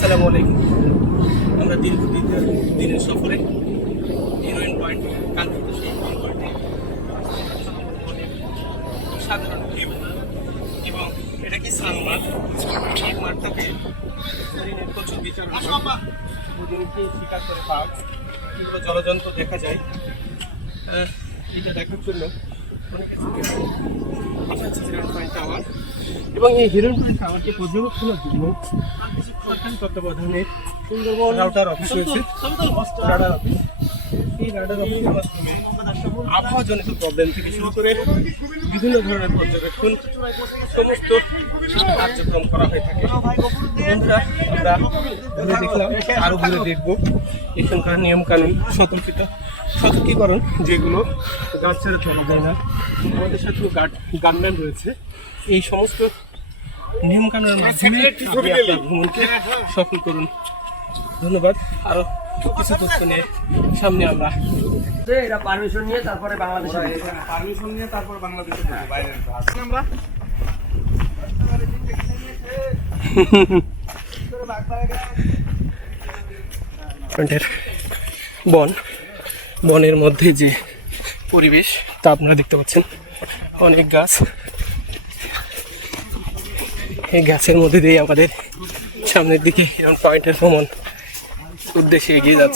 আসসালামু আলাইকুম। আমরা দীর্ঘ দিনের সফরে হিরোইন পয়েন্ট কাঙ্ক্ষিত সেই পয়েন্টে সাধারণ ভিউ এবং এটা কি সানমার এই মাঠটাকে প্রচুর। হরিণকে শিকার করে বাঘ এগুলো জলজন্তু দেখা যায়। এটা দেখার জন্য টাওয়ার এবং এই হিরণ পয়েন্ট টাওয়ারকে পর্যবেক্ষণের জন্য সরকারি তত্ত্বাবধানে সুন্দরবন রাউটার অফিস রয়েছে। অফিস। এই রাডার অফিসের মাধ্যমে আবহাওয়াজনিত প্রবলেম থেকে শুরু করে বিভিন্ন ধরনের পর্যবেক্ষণ সমস্ত কার্যক্রম করা হয়ে থাকে। বন্ধুরা আমরা ঘুরে দেখলাম আরও ঘুরে দেখব। এখানকার নিয়মকানুন সতর্কিত সতর্কীকরণ যেগুলো গাছ ছেড়ে চলা যায় না। আমাদের সাথে গার্ড গানম্যান রয়েছে। এই সমস্ত নিয়মকানুনের মাধ্যমে আপনি আপনার ভ্রমণকে সফল করুন। ধন্যবাদ। আরও কিছু সামনে আমরা এরা পারমিশন নিয়ে তারপরে বাংলাদেশে পারমিশন নিয়ে তারপর বাংলাদেশে বাইরে আমরা। বন। বনের মধ্যে যে পরিবেশ তা আপনারা দেখতে পাচ্ছেন। অনেক গাছ। এই গাছের মধ্যে দিয়ে আমাদের সামনের দিকে পয়েন্টের ভ্রমণ উদ্দেশ্যে এগিয়ে যাচ্ছে।